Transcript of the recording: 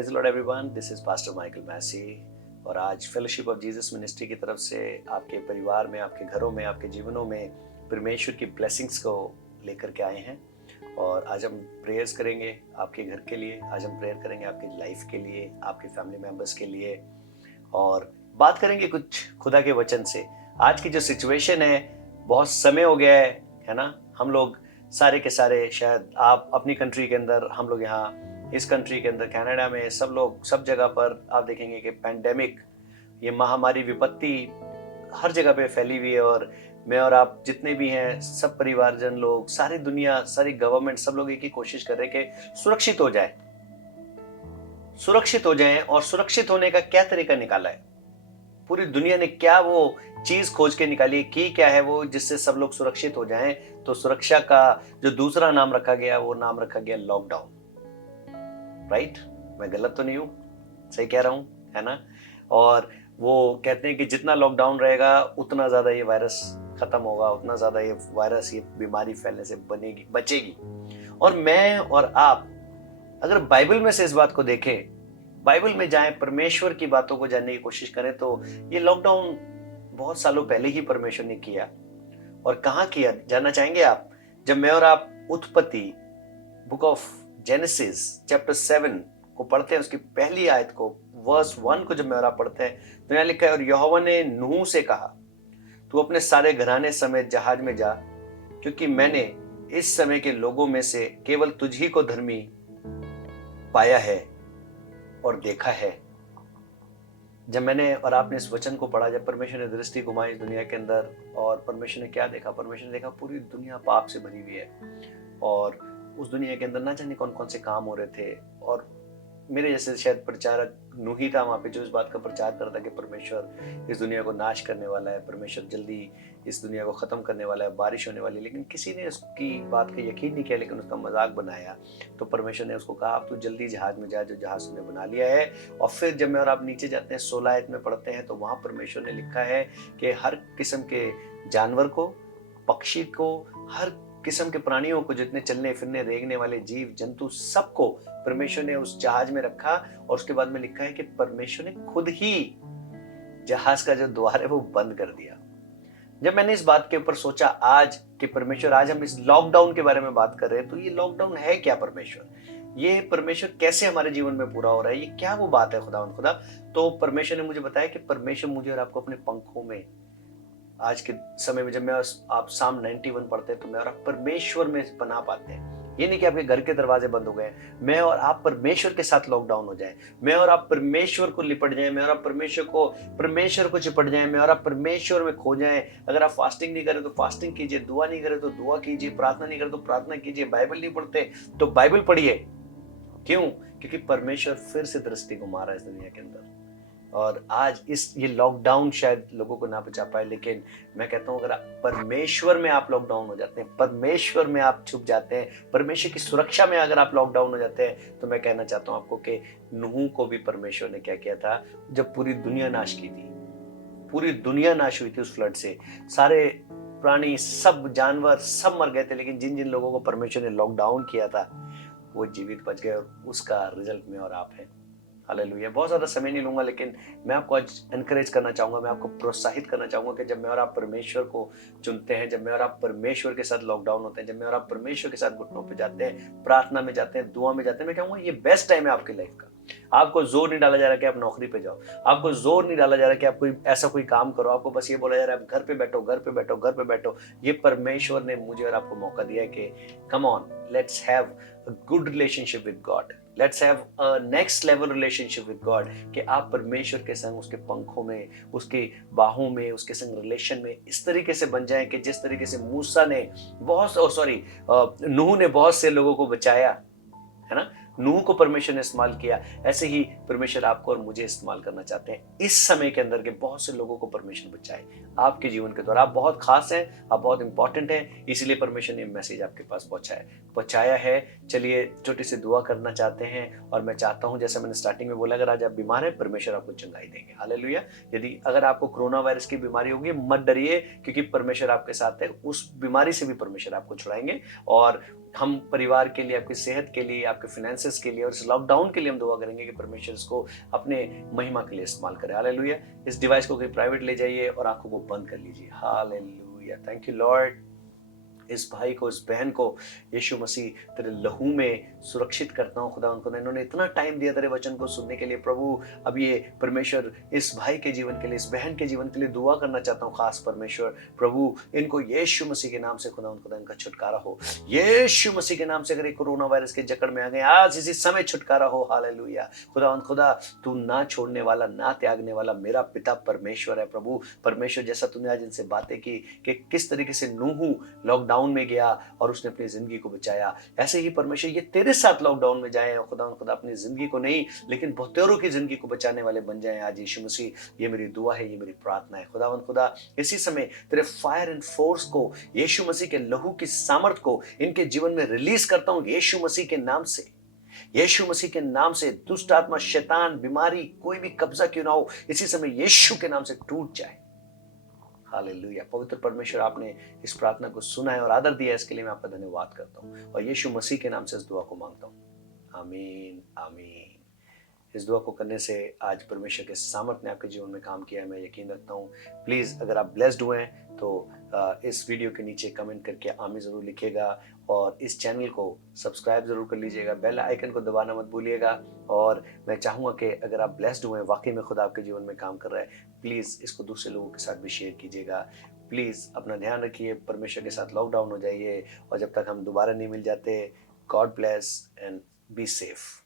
Praise lord everyone, this is pastor Michael Massey. और आज fellowship of Jesus ministry की तरफ से आपके परिवार में, आपके घरों में, आपके जीवनों में परमेश्वर की ब्लेसिंग्स को लेकर के आए हैं। और आज हम प्रेयर्स करेंगे आपके घर के लिए, आज हम प्रेयर करेंगे आपकी लाइफ के लिए, आपके फैमिली मेंबर्स के लिए, और बात करेंगे कुछ खुदा के वचन से। आज की जो सिचुएशन है, बहुत समय हो गया है ना। हम लोग सारे के सारे, शायद आप अपनी कंट्री के अंदर, हम लोग यहाँ इस कंट्री के अंदर कनाडा में, सब लोग सब जगह पर आप देखेंगे कि पैंडेमिक, ये महामारी विपत्ति हर जगह पे फैली हुई है। और मैं और आप जितने भी हैं, सब परिवारजन लोग, सारी दुनिया, सारी गवर्नमेंट, सब लोग एक ही कोशिश कर रहे हैं कि सुरक्षित हो जाए, सुरक्षित हो जाएं। और सुरक्षित होने का क्या तरीका निकाला है, पूरी दुनिया ने क्या वो चीज खोज के निकाली है कि क्या है वो जिससे सब लोग सुरक्षित हो जाएं। तो सुरक्षा का जो दूसरा नाम रखा गया, वो नाम रखा गया लॉकडाउन। राइट? मैं गलत तो नहीं हूं? सही कह रहा हूं, है ना? और वो कहते हैं कि जितना लॉकडाउन रहेगा उतना ज्यादा ये वायरस खत्म होगा, उतना ज्यादा ये वायरस, ये बीमारी फैलने से बचेगी। और मैं और आप अगर बाइबल में से इस बात को देखें, बाइबल में जाएं, परमेश्वर की बातों को जानने की कोशिश करें, तो ये लॉकडाउन बहुत सालों पहले ही परमेश्वर ने किया। और कहाँ किया, जानना चाहेंगे आप? जब मैं और आप उत्पत्ति, बुक ऑफ जेनेसिस चैप्टर 7 को पढ़ते हैं, उसकी पहली आयत को, वर्स 1 को जब मैं और आप पढ़ते हैं, तो यहाँ लिखा है, और यहोवा ने नूह से कहा, तू अपने सारे घराने समेत जहाज में जा, क्योंकि मैंने इस समय के लोगों में से केवल तुझी को धर्मी पाया है और देखा है। जब मैंने और आपने इस वचन को पढ़ा, जब परमेश्वर ने दृष्टि घुमाई इस दुनिया के अंदर, और परमेश्वर ने क्या देखा? परमेश्वर ने देखा पूरी दुनिया पाप से भरी हुई है, और उस दुनिया के अंदर ना जाने कौन कौन से काम हो रहे थे। और मेरे जैसे शायद प्रचारक नूह ही था वहां पे, जो इस बात का प्रचार कर रहा था कि परमेश्वर इस दुनिया को नाश करने वाला है, परमेश्वर जल्दी इस दुनिया को खत्म करने वाला है, बारिश होने वाली है। लेकिन किसी ने उसकी बात का यकीन नहीं किया, लेकिन उसका मजाक बनाया। तो परमेश्वर ने उसको कहा, अब तू जल्दी जहाज में जा, जो जहाज उसने बना लिया है। और फिर जब मैं और आप नीचे जाते हैं, 16 आयत में पढ़ते हैं, तो वहां परमेश्वर ने लिखा है कि हर किस्म के जानवर को, पक्षी को, हर किस्म के प्राणियों को, जितने चलने फिरने रेंगने वाले जीव जंतु, सबको परमेश्वर ने उस जहाज में रखा। और उसके बाद में लिखा है कि परमेश्वर ने खुद ही जहाज का जो द्वार है वो बंद कर दिया। जब मैंने इस बात के ऊपर सोचा आज कि परमेश्वर, आज हम इस लॉकडाउन के बारे में बात कर रहे हैं, तो ये लॉकडाउन है क्या? परमेश्वर, ये परमेश्वर कैसे हमारे जीवन में पूरा हो रहा है, ये क्या वो बात है खुदा? तो परमेश्वर ने मुझे बताया कि परमेश्वर मुझे और आपको अपने पंखों में, आज के समय में जब मैं आप साम 91 पढ़ते हैं, तो मैं और आप परमेश्वर में पनाह पाते हैं। ये नहीं कि आपके घर के दरवाजे बंद हो गए, मैं और आप परमेश्वर के साथ लॉकडाउन हो जाए, मैं और आप परमेश्वर को लिपट जाएं, मैं और आप परमेश्वर को चिपट जाएं, मैं और आप परमेश्वर में खो जाएं। अगर आप फास्टिंग नहीं करें तो फास्टिंग कीजिए, दुआ नहीं करें तो दुआ कीजिए, प्रार्थना नहीं करें तो प्रार्थना कीजिए, बाइबल नहीं पढ़ते तो बाइबल पढ़िए। क्यों? क्योंकि परमेश्वर फिर से दृष्टि घुमा रहा है इस दुनिया के अंदर। और आज ये लॉकडाउन शायद लोगों को ना बचा पाए, लेकिन मैं कहता हूं, अगर परमेश्वर में आप लॉकडाउन हो जाते हैं, परमेश्वर में आप छुप जाते हैं, परमेश्वर की सुरक्षा में अगर आप लॉकडाउन हो जाते हैं, तो मैं कहना चाहता हूं आपको कि नूह को भी परमेश्वर ने क्या किया था? जब पूरी दुनिया नाश की थी, पूरी दुनिया नाश हुई थी उस फ्लड से, सारे प्राणी, सब जानवर सब मर गए थे, लेकिन जिन जिन लोगों को परमेश्वर ने लॉकडाउन किया था, वो जीवित बच गए। और उसका रिजल्ट में और आप हैं। हालेलुया। बहुत ज़्यादा समय नहीं लूंगा, लेकिन मैं आपको आज एनकरेज करना चाहूंगा, मैं आपको प्रोत्साहित करना चाहूंगा कि जब मैं और आप परमेश्वर को चुनते हैं, जब मैं और आप परमेश्वर के साथ लॉकडाउन होते हैं, जब मैं और आप परमेश्वर के साथ घुटनों पे जाते हैं, प्रार्थना में जाते हैं, दुआ में जाते हैं, मैं कहूँगा ये बेस्ट टाइम है आपकी लाइफ का। आपको जोर नहीं डाला जा रहा कि आप नौकरी पे जाओ, आपको जोर नहीं डाला जा रहा कि आप कोई ऐसा कोई काम करो, आपको बस ये बोला जा रहा है आप घर पे बैठो, घर पे बैठो, घर पे बैठो। ये परमेश्वर ने मुझे और आपको मौका दिया है कि come on, let's have a good relationship with God, let's have a next level relationship with God, कि आप परमेश्वर के संग, उसके पंखों में, उसकी बाहों में, उसके संग रिलेशन में इस तरीके से बन जाएं कि जिस तरीके से मूसा ने नूह ने बहुत से लोगों को बचाया, है ना, नूह को परमेश्वर ने इस्तेमाल किया, ऐसे ही परमेश्वर आपको और मुझे इस्तेमाल करना चाहते हैं इस समय के अंदर के बहुत से लोगों को परमेश्वर बचाए आपके जीवन के द्वारा। आप बहुत खास हैं, आप बहुत इंपॉर्टेंट हैं, इसीलिए परमेश्वर ने मैसेज आपके पास पहुंचाया है। चलिए छोटी सी दुआ करना चाहते हैं, और मैं चाहता हूं, जैसा मैंने स्टार्टिंग में बोला, अगर आज आप बीमार हैं, परमेश्वर आपको चंगाई देंगे। हालेलुया। यदि अगर आपको कोरोना वायरस की बीमारी होगी, मत डरिए, क्योंकि परमेश्वर आपके साथ है, उस बीमारी से भी परमेश्वर आपको छुड़ाएंगे। और हम परिवार के लिए, आपकी सेहत के लिए, आपके फाइनेंसेस के लिए और इस लॉकडाउन के लिए हम दुआ करेंगे कि परमेश्वर इसको अपने महिमा के लिए इस्तेमाल करे। हालेलुया। इस डिवाइस को कहीं प्राइवेट ले जाइए और आंखों को बंद कर लीजिए। हालेलुया। Thank you Lord. इस भाई को, इस बहन को यीशु मसीह तेरे लहू में सुरक्षित करता हूँ। खुदा उनको, इन्होंने इतना टाइम दिया तेरे वचन को सुनने के लिए प्रभु। अब ये परमेश्वर इस भाई के जीवन के लिए, इस बहन के जीवन के लिए दुआ करना चाहता हूँ खास परमेश्वर प्रभु। इनको यीशु मसीह के नाम से खुदा उनको, इनका छुटकारा हो यीशु मसीह के नाम से। अगर ये कोरोना वायरस के जकड़ में आ गए, आज इसी समय छुटकारा हो। हालेलुया। खुदा तू ना छोड़ने वाला, ना त्यागने वाला मेरा पिता परमेश्वर है प्रभु। परमेश्वर, जैसा तूने आज इनसे बातें की कि किस तरीके से नूहू लॉकडाउन में गया और उसने अपनी जिंदगी को बचाया, ऐसे ही परमेश्वर ये तेरे साथ लॉकडाउन में जाए और खुदा अपनी जिंदगी को नहीं लेकिन बहुतेरों की जिंदगी को बचाने वाले बन जाए आज यीशु मसीह। ये मेरी दुआ है, ये मेरी प्रार्थना है। खुदा इसी समय तेरे फायर एंड फोर्स को, यीशु मसीह के लहू की सामर्थ को इनके जीवन में रिलीज करता हूं यीशु मसीह के नाम से। यीशु मसीह के नाम से दुष्ट आत्मा, शैतान, बीमारी, कोई भी कब्जा क्यों ना हो, इसी समय यीशु के नाम से टूट जाए। हालेलुया। पवित्र परमेश्वर, आपने इस प्रार्थना को सुना है और आदर दिया है, इसके लिए मैं आपका धन्यवाद करता हूँ और यीशु मसीह के नाम से इस दुआ को मांगता हूँ। आमीन आमीन। इस दुआ को करने से आज परमेश्वर के सामर्थ ने आपके जीवन में काम किया है, मैं यकीन रखता हूँ। प्लीज़ अगर आप ब्लेस्ड हुए हैं तो इस वीडियो के नीचे कमेंट करके आमीन ज़रूर लिखिएगा और इस चैनल को सब्सक्राइब ज़रूर कर लीजिएगा, बेल आइकन को दबाना मत भूलिएगा। और मैं चाहूँगा कि अगर आप ब्लेस्ड हुए हैं, वाकई में खुदा आपके जीवन में काम कर रहा है, प्लीज़ इसको दूसरे लोगों के साथ भी शेयर कीजिएगा। प्लीज़ अपना ध्यान रखिए, परमेश्वर के साथ लॉकडाउन हो जाइए और जब तक हम दोबारा नहीं मिल जाते, God bless and be safe.